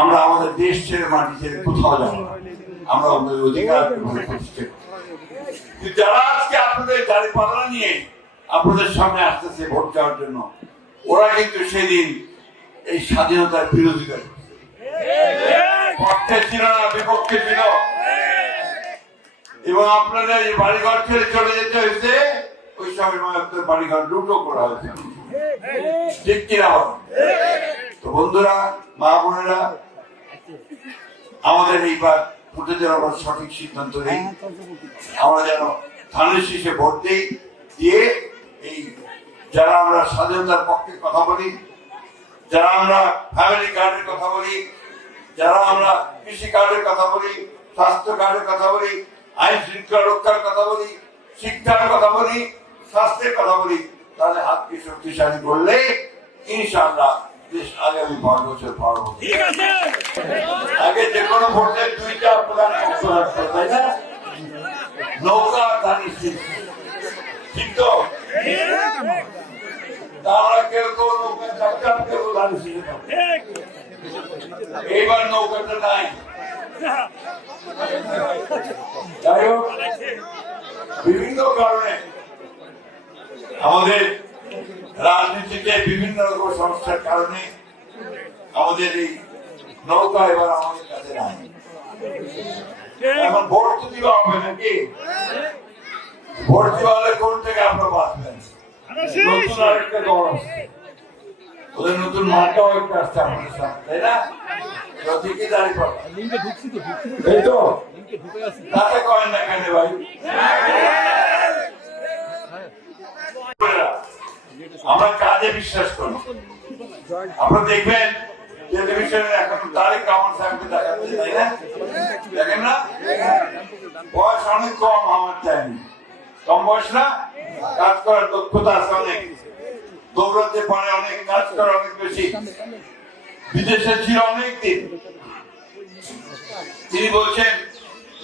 আমরা আমাদের দেশ ছেড়ে মাটি ছেড়ে কোথাও যাব না, আমরা আমাদের অধিকার প্রতিষ্ঠা করব। যারা আজকে আপনাদের গাড়ি পাল্লা নিয়ে আপনাদের সামনে আসতেছে ভোট দেওয়ার জন্য, ওরা কিন্তু সেদিন এই স্বাধীনতার বিরোধিতা করছে, পক্ষে ছিল না, বিপক্ষে ছিল। এবং আপনাদের এই বাড়িঘর ছেড়ে চলে যেতে হয়েছে, ওই সময় আপনাদের বাড়িঘর লুটো করা হয়েছে, ঠিক কিনা? তো বন্ধুরা, মা বোনেরা, আমাদের এইবার ভোটে দেওয়ার সঠিক সিদ্ধান্ত নেই। আমরা যেন ধানের শীষে ভোট দিই, দিয়ে এই যারা আমরা স্বাধীনতার পক্ষে কথা বলি, যারা আমরা ফ্যামিলি কার্ডের কথা বলি, যারা আমরা কৃষি কার্ডের কথা বলি, স্বাস্থ্য কার্ডের কথা বলি, আইন শৃঙ্খলা রক্ষার কথা বলি, শিক্ষার কথা বলি, স্বাস্থ্যের কথা বলি, তাহলে হাতকে শক্তিশালী করলে ইনশাআল্লাহ দেশ আগামী 5 বছর পার হবে। আগে যে কোনো ভোটে দুইটা প্রধান পক্ষ থাকতো, তাই না? নৌকা ধানের শীষ, ঠিক তো? আমরা কেউ কেউ নৌকায় থাকতাম, কেউ ধানের শীষে থাকতাম। এইবার নৌকাটা নাই। যাই হোক, বিভিন্ন কারণে আমাদের রাজনীতিতে বিভিন্ন রকম সমস্যার কারণে আমাদের এই নৌকা এবার আমাদের কাছে নাই। এখন ভোট তো দিবা হবে নাকি? ভোট দেওয়া হলে কোন থেকে আপনারা বাঁচবেন? নতুন আরেকটা দল আসছে, ওদের নতুন মার্কাও একটা আসছে আমাদের সামনে, তাই না? ঠিকই দাঁড়িয়ে পড়ে, এই তো তাতে কয়েন না কেন ভাই? আমরা কাজে বিশ্বাস করি। আপনারা দেখবেন টেলিভিশনে এখন তারেক রহমান সাহেবকে দেখাচ্ছে, তাই না? দেখেন না? বয়স অনেক কম, আমার চাইনি, কম বয়স না, কাজ করার দক্ষতা আছে অনেক, দৌড়াতে পারে অনেক, কাজ করে অনেক বেশি, বিদেশে ছিল অনেক দিন। তিনি বলছেন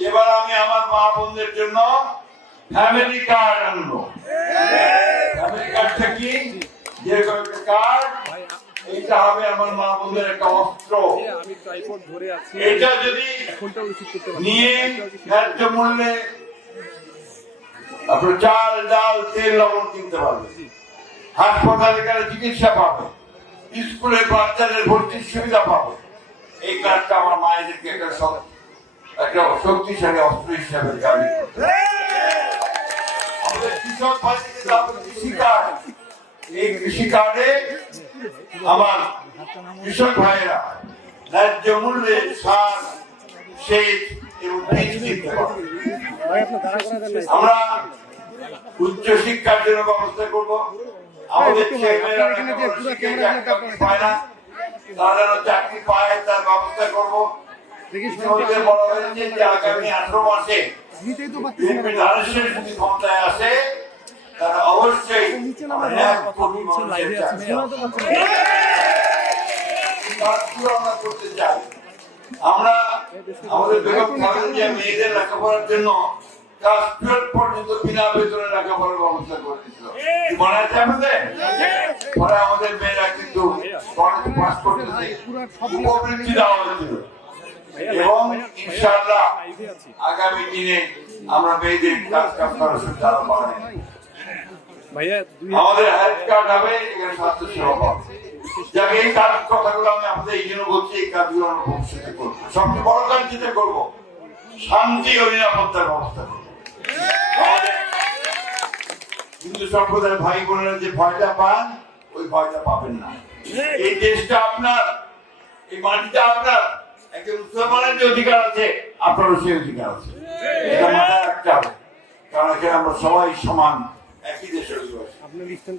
এবার আমি আমার মা বোনদের জন্য ফ্যামিলি কার্ড আনবো। ফ্যামিলি কার্ডটা কি? যে একটা কার্ড, এইটা হবে আমার মা বোনদের একটা অস্ত্র। এটা যদি নিয়ে ন্যায্য মূল্যে আপনার চাল, ডাল, তেল, লবণ কিনতে পারবে, হাসপাতালে গেলে চিকিৎসা পাবে, স্কুলে বাচ্চাদের ভর্তির সুবিধা পাবে, এই কার্ডটা আমার মায়েদেরকে একটা শক্তিশালী অস্ত্র হিসাবে দাবি করতে। আমাদের কৃষক ভাইদেরকে কৃষি কার্ড, এই কৃষি কার্ডে আমার কৃষক ভাইয়েরা ন্যায্য মূল্যে সার, সেচ এবং বীজ কিনতে পারবে। আমরা উচ্চ শিক্ষার জন্য ব্যবস্থা করবো। আমাদের ছেলেমেয়েরা পায় না, তারা যেন চাকরি পায় তার ব্যবস্থা করবো। বলা হয়েছে যে আগামী 18 মাসে যদি ক্ষমতায় আসে, তারা অবশ্যই করতে চাই। আমরা আমাদের মেয়েদের লেখাপড়ার জন্য ক্লাস 12 পর্যন্ত বিনা বেতনে লেখাপড়ার ব্যবস্থা করে দিচ্ছিল, মনে আছে আপনাদের? পরে আমাদের মেয়েরা কিন্তু কলেজে পাস করতেছে, উপবৃত্তি দেওয়া হয়েছিল। এবং ইনশাআল্লাহ আগামী দিনে আমরা মেয়েদের কাজ করার সুবিধা পাবো। আমাদের হেলথ কার্ড হবে, এখানে স্বাস্থ্য সেবা পাবো। যাকে এই কাজ কথাগুলো আমি আপনাদের এই জন্য বলছি, এই কাজগুলো আমরা ভবিষ্যতে করবো। সবচেয়ে বড় কাজ যেটা করবো, শান্তি ও নিরাপত্তার ব্যবস্থা করবো। হিন্দু সম্প্রদায়ের ভাই বোনেরা যে ভয়টা পান, ওই ভয়টা পাবেন না। এই দেশটা আপনার, এই মাটিটা আপনার, একজন মুসলমানের যে অধিকার আছে, আপনারও সেই অধিকার আছে, এটা মাথায় রাখতে হবে। কারণ এখানে আমরা সবাই সমান, একই দেশের অধিবাসী।